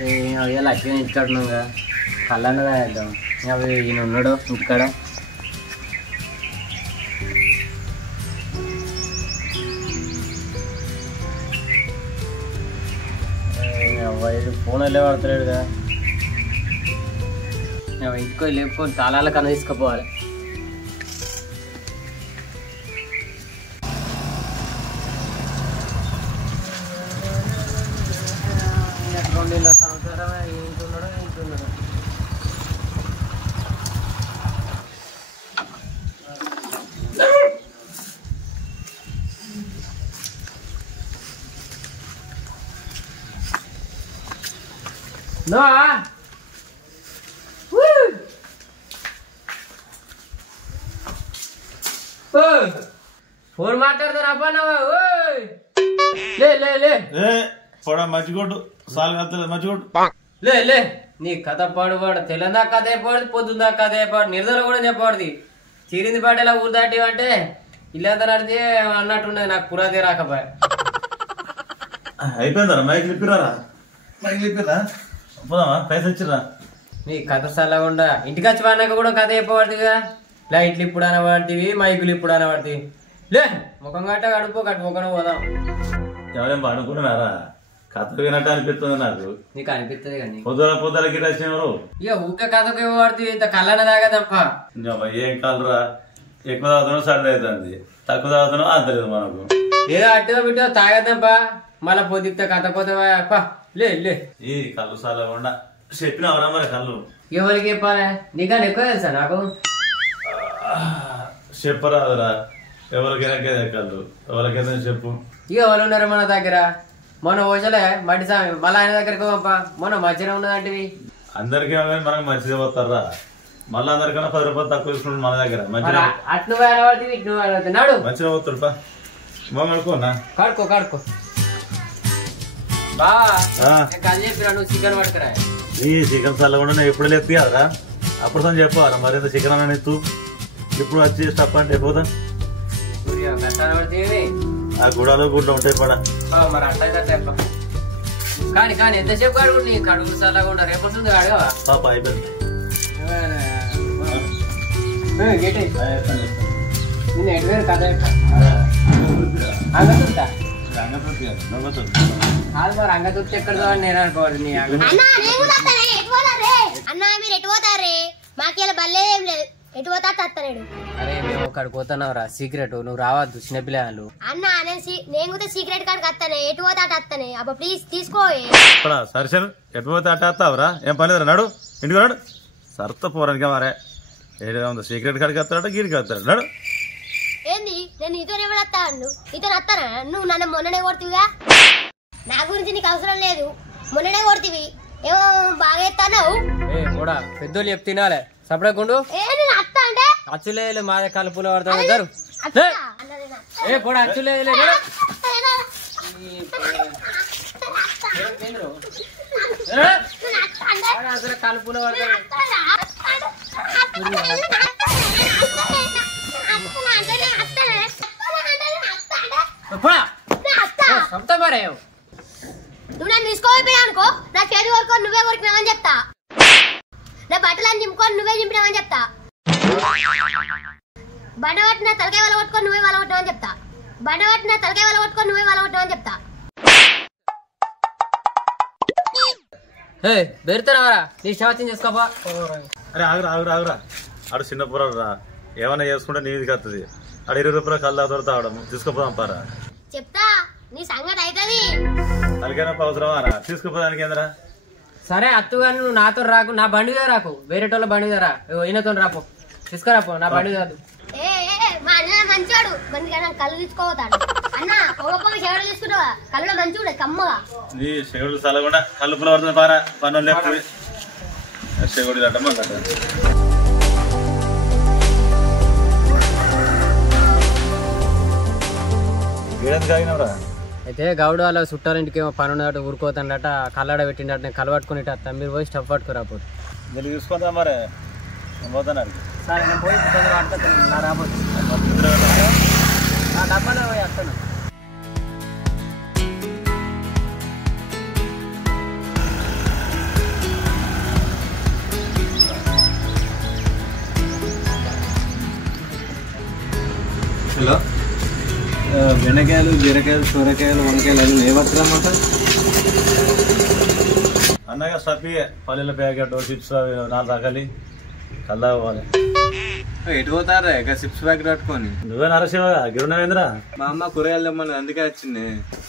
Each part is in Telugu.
అరే అవి లక్ష్యం ఇంటికాడున్నాం కదా కళ్ళన్న తాగేద్దాం. అవి ఈయన ఉన్నాడు ఇంటికాడ. అబ్బాయి ఫోన్ వెళ్ళే పడతలేడు కదా. ఇంటికి లేపుకొని తాళాల కన్నా తీసుకుపోవాలి. సంవత్సరం ఇంటున్నాడు ఇంటున్నాడు. ఫోన్ మాట్లాడతారు అబ్బా మంచిగొడ్డు మంచిగొడ్డు లే నీ కథ పాడు తెలందా కథ అయిపోడు పొద్దుందా కథ అయిపోడు నిర్దలు కూడా చెప్పాడు. చీరింది పాట ఎలా ఊరు దాటి అంటే ఇల్లంతా నడితే అన్నట్టుండదు. నాకు పురాదే రాకపోయా. అయిపోయిందా మైక్ లిప్పిరారా? మైక్ లిప్పిరా పోదామా? పైసలు వచ్చిరా? నీ కథ సల్లకుండా ఇంటికి వచ్చి పడినాక కూడా కథ అయిపోవడుగా. లైట్లు ఇప్పుడు అనబడుతుంది, మైకులు ఇప్పుడు అనబడుతుంది. లే ముఖం గట్ట కడుపు కట్టుకోకుండా పోదాం. ఎవరేం అనుకుంటున్నారా? కథ వినట్టు అనిపిస్తుంది నాకు. నీకు అనిపిస్తుంది కానీ పొద్దులకి వచ్చినవారు ఇక ఊక కథకు ఇవ్వబడుతుంది. ఇంత కళ్ళన తాగదప్ప. ఏం కాదురా, ఎక్కువ తాగుతున్నావు సర్ది అవుతుంది, తక్కువ తాగుతున్నావు అంతలేదు మనకు. ఏదో అట్టుగా బిట్టో తాగదప్ప. మళ్ళా పొద్దుతే కథ పోతావా? లే ఈ కళ్ళు సాలకుండా చెప్పినవరా మరి కళ్ళు ఎవరికి చెప్పాలి? నీకన్నా ఎక్కువ తెలుసా నాకు? చెప్పరాదురా, ఎవరికైనా కళ్ళు ఎవరికైనా చెప్పు. ఇక ఎవరు ఉన్నారు మన దగ్గర? మొన్న ఓచలే మట్టి సామి మళ్ళీ ఆయన దగ్గరికి పంపా. మొన్న మంచిగా ఉన్నదంటివి. అందరికీ మనకు మంచిగా పోతారా? మళ్ళీ అందరికన్నా 10 రూపాయలు తక్కువ తీసుకుంటాడు మన దగ్గర. అట్లు పడుతుంది ఇట్లు పడుతుంది. నాడు మంచిగా పోతాడు పా. కడుకోనా? కడుకో బా కళ్ళు చెప్పిరా. నువ్వు చికెన్ పట్టుకురా. ఈ చికెన్ చల్లకుండా నేను ఎప్పుడు లేపు కదరా? అప్పుడు తను చెప్పారా మరి ఎంత చికెన్ అన్న ఎత్తు. ఇప్పుడు వచ్చి స్టప్ అంటే పోతా. ఆ గుడాలో గుడ్లో ఉంటాయి పడ. మరి అట్లా కానీ ఎంతసేపు కడుగు? నీ కడుగు చల్లకుండా రేపు వస్తుంది అడగవా? పాప అయిపోయింది. నేను ఎటువేరు కథ మరి అంగతుర్తి ఎక్కడ నేను అనుకోవాలి. నీ అరే మేము అక్కడికి పోతున్నావురా సీక్రెట్. నువ్వు రావద్దు చిన్నపిల్లలు. అన్నా నేను సీక్రెట్ కాడికి వస్తానే. ఎటు పోతే అటు వస్తానే. అబ్బా ప్లీజ్ తీసుకో. సరిసరు ఎటు పోతే అట్ట వస్తావురా? ఏం పని నాడు ఇంటికి నాడు సర్త పోరానికి మరే ఏదో సీక్రెట్ కాడికి వస్తాడట గీడికి వస్తాడు నాడు. ఏంది నేను నీతో ఎవడొస్తాను? నీతో వస్తానా? నువ్వు నన్ను మొన్ననే కొడుతుగా. నా గురించి నీకు అవసరం లేదు. మొన్ననే కొడుతుంది. ఏమో బాగా ఎత్తావు. కూడా పెద్దోళ్ళు చెప్తే తినాలే సపడకుండు. అచ్చులేదు మాదే కలుపులో పడతాడు. కూడా అచ్చులేదు అసలు కలుపులో పడతాడు. మరే నువ్వు నన్ను తీసుకోపోయా అనుకో. నా చేతి వరకు నువ్వే కొరికినావని చెప్తా. నా బట్టలను చింపుకొని నువ్వే చింపినావని చెప్తా. బండ పట్టిన తలకాయ వల్ల కొట్టుకొని నువ్వే వాళ్ళ కొట్టావని చెప్తా. బండ పట్టిన తలకాయ వల్ల కొట్టుకొని నువ్వే వాళ్ళ కొట్టావని చెప్తా. బెరుతారా? నీ ఇష్టం చేసుకోపా. అరే ఆగురా ఆడు చిన్న పురా ఏమన్నా చేసుకుంటే నీది వస్తుంది. ఆడు 20 రూపాయలు కళ్ళు తాగడం తీసుకుపోదాం పారా. చెప్తా నీ సంగతి అవుతుంది. అలాగైనా అవసరమారా తీసుకుపోదానికి ఏంద్రా? సరే అత్తుగాని నువ్వు నాతో రాకు. నా బండి మీద రాకు. వేరేటోళ్ళ బండి మీద రా. ఈయనతో రాపో తీసుకురాపో. నా బండి కాదు. మా అన్న మంచోడు. మంచిగా కళ్ళు తీసుకోపోతాడు. అన్న పొగ చెవులు తీసుకుంటావా? కళ్ళు మంచిగా కమ్మగా. నీ చెవులు చల్లకుండా కలుపులో పడుతుంది పారా. పన్ను లేకపోతే చెవుడు కట్టమ్మా కట్ట. అయితే గౌడు వాళ్ళ చుట్టాలింటికి ఏమో పని ఉన్నదట ఊరుకోతాడట. కళ్ళాడ పెట్టిండట. నేను కలవట్టుకునేట మీరు పోయి స్టఫ్ పట్టుకురాపోదు. నేను చూసుకుందా మరి పోతాను. సరే నేను పోయి రాబోతు డబ్బాలో పోయి వస్తాను. బెండకాయలు బీరకాయలు సొరకాయలు వంకాయలు అన్నీ ఏ పడుతుందన్నమాట అన్నగా స్టఫీ పల్లెల ప్యాకెట్ చిప్స్ 4 రకాలి కల్లా పోవాలి. ఎటు పోతారా ఇక చిప్స్ ప్యాకెట్ పట్టుకొని? నువ్వే నరసింహగా గిరుణవేంద్ర. మా అమ్మ కూరగాయలు తెమ్మని అందుకే వచ్చింది.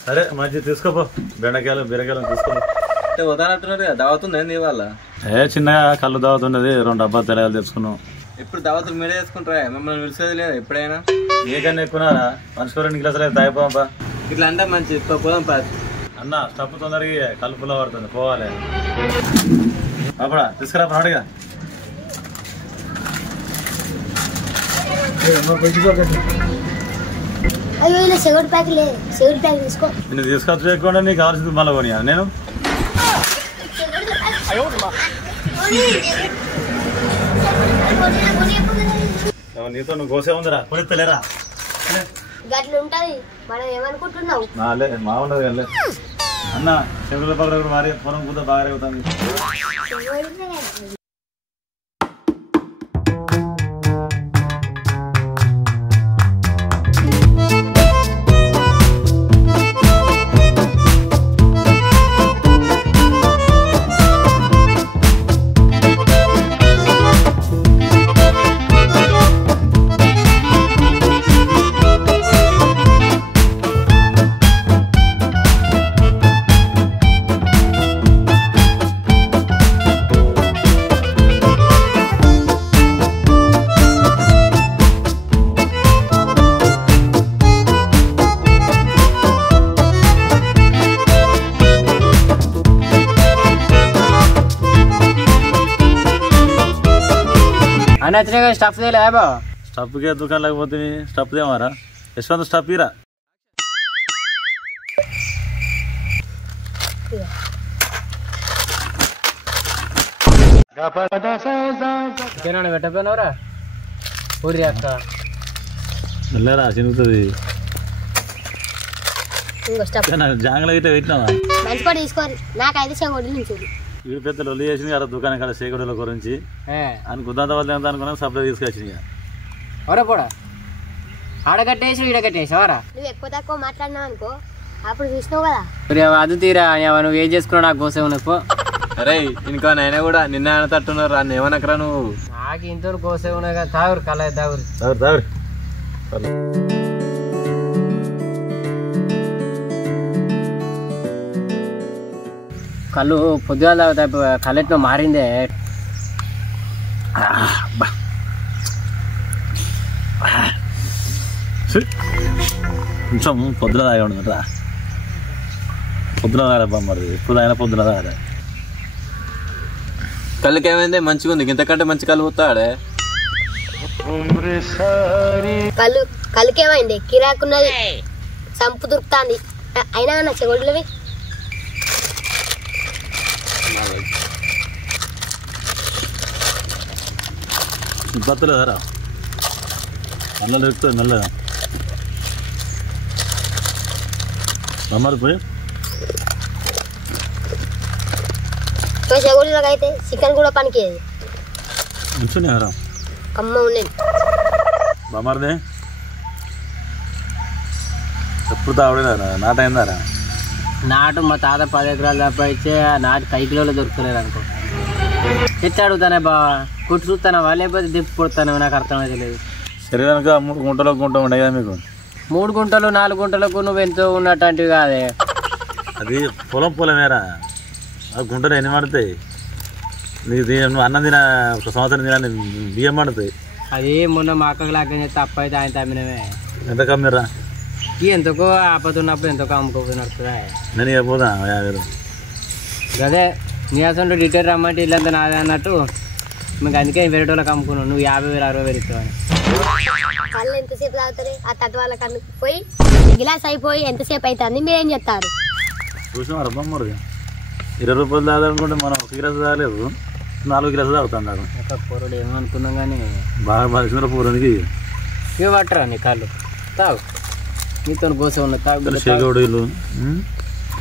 సరే మంచి తీసుకోపో, బెండకాయలు బీరకాయలు తీసుకోపో. అంటే పోతానంటున్నారు కదా, దావతుందండి ఇవాళ? చిన్నగా కళ్ళు దావతున్నది, 2 డబ్బా తెలగాలు తెచ్చుకున్నాం. ఇప్పుడు దావతులు మీరే చేసుకుంటారా? మిమ్మల్ని పిలిచేది లేదా ఎప్పుడైనా? నీకన్నా ఎక్కువనారా? మనిషికి 2 గిలాసులు అయితే తాగిపోవా. ఇట్లా అంటే మంచి పోదాం పా అన్న. స్టప్ తొందరగా కలుపులో పడుతుంది, పోవాలి. అప్పుడా తీసుకురా అడిగా. అయ్యో ఇలా సెవెడ్ ప్యాక్ లేదు, సెవెడ్ ప్యాక్ తీసుకో. నేను తీసుకొచ్చి చేయకుండా నీకు కావాల్సింది మళ్ళీ కొని నేను. నీతో నువ్వు కోసే ఉందిరా, కొనిస్తలేరా? గట్ల ఉంటది, మనం ఏమనుకుంటున్నావు? మా ఉండదు కానీ అన్న. చెవుల పక్కన మారి పొలం కూత బాగా రేగుతుంది. నచ్చినా స్టఫ్ తేలేబా? స్టఫ్కే దుకాణం లేకపోతే స్టఫ్ దేమారా? యశ్వంత్ స్టఫ్ ఇరా. పెట్టపోయినవరా ఊరి అక్క? వెళ్ళరా చినుగుతుంది. ఇంకో స్టఫ్ జాంగలో అయితే పెట్టినావా? మంచి పడి తీసుకోవాలి. నాకైతే చెగొడ్డు నుంచి వీడి పెద్దలు ఒళ్ళు చేసింది కదా దుకాణం కదా సేగుడుల గురించి అని గుద్దంత వాళ్ళు ఎంత అనుకున్నా సప్లై తీసుకొచ్చింది. ఎవరో కూడా ఆడగట్టేసి ఈడగట్టేసి ఎవరా? నువ్వు ఎక్కువ తక్కువ మాట్లాడినావు అనుకో, అప్పుడు చూసినావు కదా. అది తీరా నువ్వు ఏం చేసుకున్నావు నాకు కోసే ఉన్నది పో. అరే ఇంకో నాయన కూడా నిన్న ఆయన తట్టున్నారు అన్న, ఏమనకరా నువ్వు? నాకు ఇంత కోసే ఉన్నాయి కదా. తాగురు కళ తాగురు తాగురు. కళ్ళు పొద్దుగా తాగుతా, కళ్ళెట్లో మారిందే. కొంచెం పొద్దున తాగి ఉండదురా. పొద్దున తాగరా మరి, ఎప్పుడు తాగినా పొద్దున తాగరా. కళ్ళకి ఏమైంది? మంచిగా ఉంది, ఇంతకంటే మంచి కళ్ళు పోతాడే. కళ్ళకేమైంది? కిరాకున్నది, సంపు దొరుకుతాంది. అయినా నా చెగొడ్లవి బతులేదారా? నల్ల దొరుకుతుంది నల్లగా. నమ్మది పోయి చెగొడ్లకి అయితే చికెన్ కూడా పనికేది. ఉంచున్నారా? కమ్మ ఉండేది. బామర్దే ఎప్పుడు తాగడేదారా? నాటైందారా? నాటు మా తాత 10 ఎకరాలు తప్పించే నాటు 5 కిలోలు దొరుకుతలేదు అనుకో. ఎట్లా అడుగుతానే బావా? కుట్టు చూస్తానవా లేకపోతే దిప్పు కొడతానవా? నాకు అర్థమైతే లేదు. శరీరానికి 3 గుంటలకు గుంట ఉండే కదా మీకు? 3 గుంటలు 4 గుంటలకు నువ్వు ఎంతో ఉన్నట్టు కాదే. అది పొలమేరా. ఆ గుంటలు ఎన్ని పడతాయి నీకు? నువ్వు అన్నం తిన ఒక సంవత్సరం తిన బియ్యం పడతాయి. అది మొన్న మా అక్కకి లాగా చేస్తే అప్ప అయితే ఆయన తమ్మినమే. ఎంత కమ్మిరా? ఎంతకో ఆపతున్నప్పుడు ఎంతకో అమ్ముకోపోయినట్టుగా. నేను ఇక పోదా 50. అదే నీ అసలు రిటైర్ రమ్మంటే ఇల్లంతా నాదే అన్నట్టు మీకు అందుకే వేరే వాళ్ళకి అమ్ముకున్నావు. నువ్వు 50,000 60,000 ఇస్తావని. కళ్ళు ఎంతసేపు తాగుతారు? ఆ తట్టు వాళ్ళ కన్ను పోయి గిలాస్ అయిపోయి ఎంతసేపు అవుతుంది? మీరేం చెప్తారు? చూసినారా బొమ్మరుగా? 20 రూపాయలు తాగాలనుకుంటే మనం 1 గిలాసు తాగలేదు, 4 గిలాసులు తాగుతాడు. ఒక కూరడు ఏమనుకున్నాం కానీ బాగా మనిషి పూరానికి ఇవి పట్టరా నీ కాళ్ళు తాగు. నీతో కోసే ఉన్న తాగు. షేగోడీలు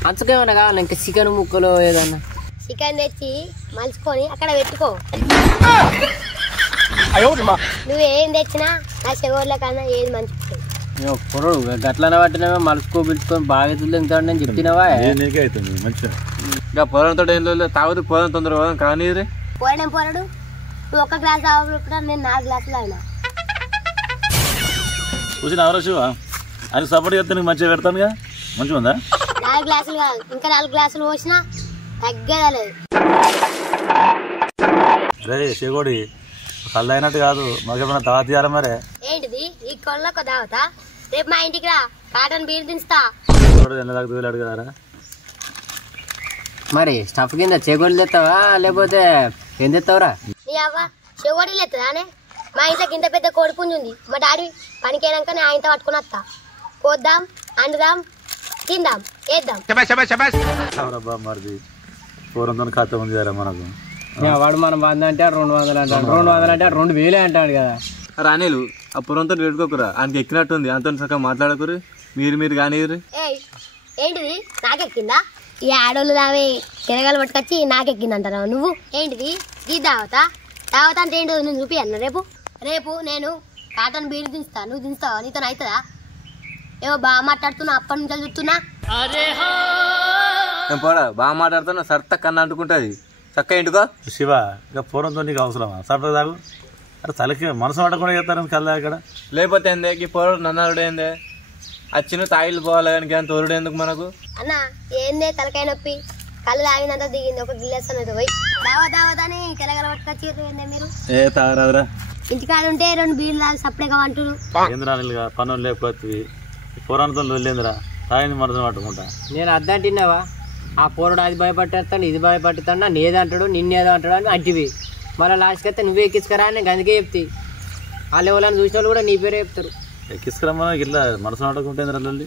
అంచుకేమన్నా కావాలి? ఇంకా చికెన్ ముక్కలు ఏదన్నా చికెన్ తెచ్చి మలుచుకొని అక్కడ పెట్టుకో. నువ్వేం తెచ్చినా నా చెగోడ్ల కన్నా ఏది మంచిది. పొరడు గట్లనే పట్టినవా మలుసుకో పిలుచుకొని బాగా తింటాడు నేను చెప్పినవా నీకే అవుతుంది మంచిగా ఇంకా పొలంతో ఏం లేదు తాగుతూ పొలం తొందరగా కానీ పోయడం పోరాడు నువ్వు ఒక గ్లాస్ తాగుతా నేను 4 గ్లాసులు అయినా చూసిన ఎవరో శివ ఆయన సపోర్ట్ చేస్తే నీకు మంచిగా పెడతానుగా మంచిగా ఉందా 4 గ్లాసులు కాదు ఇంకా 4 గ్లాసులు పోసినా తగ్గలేదు రే శివగోడి కళ్ళు అయినట్టు కాదు మాకేమైనా తర్వాత తీయాలి మరే ఏంటిది ఈ కొళ్ళకు దావతా రేపు మా ఇంటికి రా కాటన్ బీర్ దించుతా ఎన్నదాకా తోలాడు కదరా మరి స్టఫ్ కింద చేగోళ్ళు తెస్తావా లేకపోతే ఏం తెస్తావురా నీ అవ్వ చెవడీలు ఎత్తదానే మా ఇంట్లోకి ఇంత పెద్ద కోడి పుంజు ఉంది మా డాడీ పనికేనాక నేను ఆయనతో పట్టుకుని వస్తా కోద్దాం అండుదాం తిందాం వేద్దాం మరిది 400 ఖాతా ఉంది కదా మనకు వాడు మనం 100 అంటే 200 అంటాడు 200 అంటే 2000 అంటాడు కదా రానేలు ఆ పొలంతో పెట్టుకోకురా ఆయనకి ఎక్కినట్టుంది అంత సగం మాట్లాడకురు మీరు కానీ ఏయ్ ఏంటిది నాకెక్కిందా ఈ ఆడోళ్ళు దావే తిరగలు పట్టుకొచ్చి నాకెక్కిందంటారా నువ్వు ఏంటిది ఈ దావతా అంటే ఏంటో నేను చూపియన్న రేపు నేను కాటన్ బీర్ దించుతా నువ్వు దించుతావా నీతో అవుతుందా ఏమో బాగా మాట్లాడుతున్నా అప్పటి నుంచి చూస్తున్నా నేను పోడా బాగా మాట్లాడుతున్నా సర్త కన్నా అంటుకుంటుంది చక్క ఇంటికో శివ ఇక పూర్వంతో నీకు అవసరమా సరదా తాగు అరే తలకి మనసు పడకుండా చేస్తారని కల్లా ఇక్కడ లేకపోతే ఏందే ఈ పొరడు నన్నాడు ఏందే అచ్చిన తాయిలు పోవాలి కానీ తోరుడు ఎందుకు మనకు అన్న ఏందే తలకాయ నొప్పి కళ్ళు తాగినంత దిగింది ఒక గిల్లెస్ అనేది పోయి దావదాని తెలగల పట్టుకొచ్చి మీరు ఏ తాగరాదురా ఇంటికాడ ఉంటే 2 బీర్లు తాగి సప్పుడేగా అంటురు కేంద్రాలుగా పనులు లేకపోతే పురాణతో వెళ్ళిందిరా తాగింది మనసు పట్టుకుంటా నేను అద్దంటున్నావా ఆ పోరడు అది భయపట్టేస్తాను ఇది భయపట్టుతాడు నన్ను ఏదంటాడు నిన్నేదో అంటాడు అని అంటివి మళ్ళీ లాస్ట్కి అయితే నువ్వే ఎక్కించుకరా అని నేను అందుకే చెప్తాయి వాళ్ళు ఎవరైనా చూసిన వాళ్ళు కూడా నీ పేరే చెప్తారు ఎక్కించుకురమ్మా ఇట్లా మనసు పట్టుకుంటుంది రండి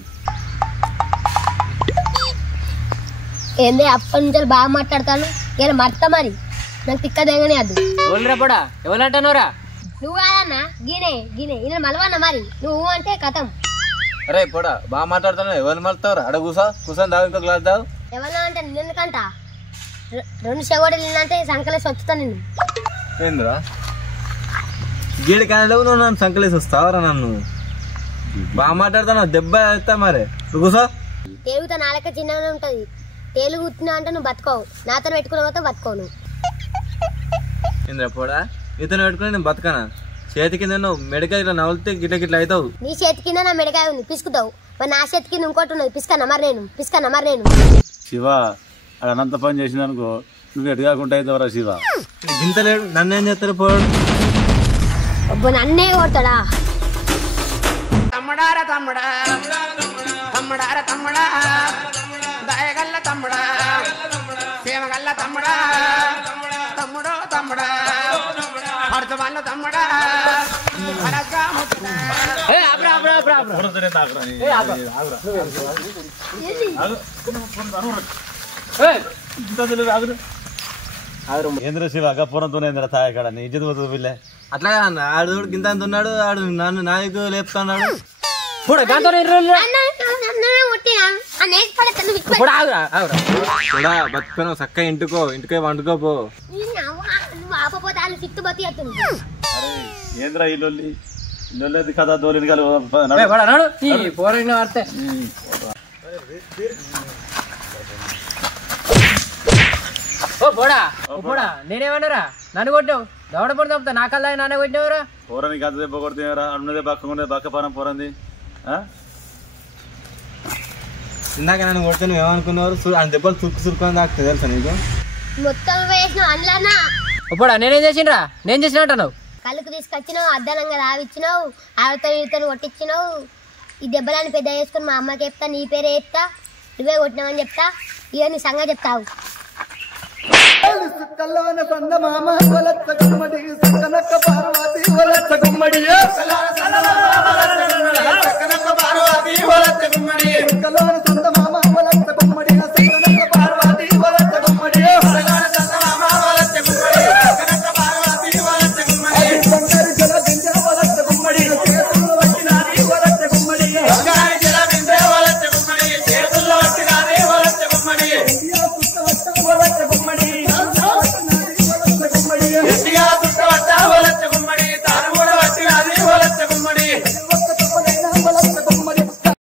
ఏంది అప్పటి నుంచి బాగా మాట్లాడతాను నేను మర్త మరి నాకు తిక్క దిగనే అద్దు ఎవరురా పోడా ఎవరు అంటున్నావురా నువ్వు కాదన్నా గినే ఈయన మలవన్న మరి నువ్వు అంటే కథం అరే పోడా బాగా మాట్లాడుతున్నా ఎవరు మలుతావు అడ కూర్చొని తాగు ఇంకో గ్లాస్ తాగు ఎవరన్నా అంటే నిన్నకంట 2 చెగోడీలు అంటే సంకలేసి వచ్చుతా నిన్ను ఏందిరా గీడి కానీ నువ్వు నన్ను సంకలేసి వస్తావరా నన్ను బాగా మాట్లాడుతున్నావు దెబ్బ వేస్తా మరి నువ్వు కూర్చో తెలుగుతా నాలక చిన్నగానే ఉంటుంది తెలుగు గుర్తున్నా అంటే నువ్వు బతుకోవు నాతో పెట్టుకున్న పోతే బతుకోవు నువ్వు ఏంద్రా పోడా ఇతను పెట్టుకుని నేను బతకనా చేతి కింద నువ్వు మెడకాయ ఇట్లా నవలితే గిట్ల అవుతావు నీ చేతి కింద నా మెడకాయ ఉంది పిసుకుతావు మరి నా చేతి కింద ఇంకోటి ఉన్నది పిసుకన్నా మరి నేను శివ అక్కడ అనంత పని చేసిందనుకో నువ్వు ఎటు కాకుండా అవుతావురా శివ గింతలేడు నన్ను ఏం చేస్తారు పోడు అబ్బో నన్నే కొడతాడా దయగల్ల తమ్ముడా సేమగల్ల తమ్ముడా తమ్ముడా పడుతున్న తమ్ముడా ఏంద్ర శివ అగపురంతోనే తాగక్కడ నీ ఇజ్జత్ పోతుంది పిల్లే అట్లా ఆడు గింత ఉన్నాడు ఆడు నన్ను నాయకు లేపుతున్నాడు బతుకున్నావు చక్క ఇంటికో వండుకోపో ఏంద్రా ఇల్లు కదా దోలిని పోడా నేనేమన్నారా నన్ను కొట్టావు దవడ పడి తప్పుతా నా కల్లా నాన్న కొట్టినవరా పోరాని గంత దెబ్బ కొడుతున్నారా అన్నదే బక్కకుండే బక్క పానం పోరంది ఇందాక నన్ను కొడితే నువ్వు ఏమనుకున్నారు ఆ దెబ్బలు చురుకొని తాకుతుంది తెలుసా నీకు మొత్తం వేసిన అందులోనా పోడా నేనేం చేసిండ్రా నేను చేసిన అంటున్నావు కళ్ళకు తీసుకొచ్చినావు అద్దనంగా రావిచ్చినావు ఆవితో ఈతలు కొట్టించినావు ఈ దెబ్బలని పెద్ద వేసుకుని మా అమ్మకి చెప్తా నీ పేరే చెప్తా నువ్వే కొట్టినావని చెప్తా ఇక నీ సంగతి చెప్తావు పార్వతి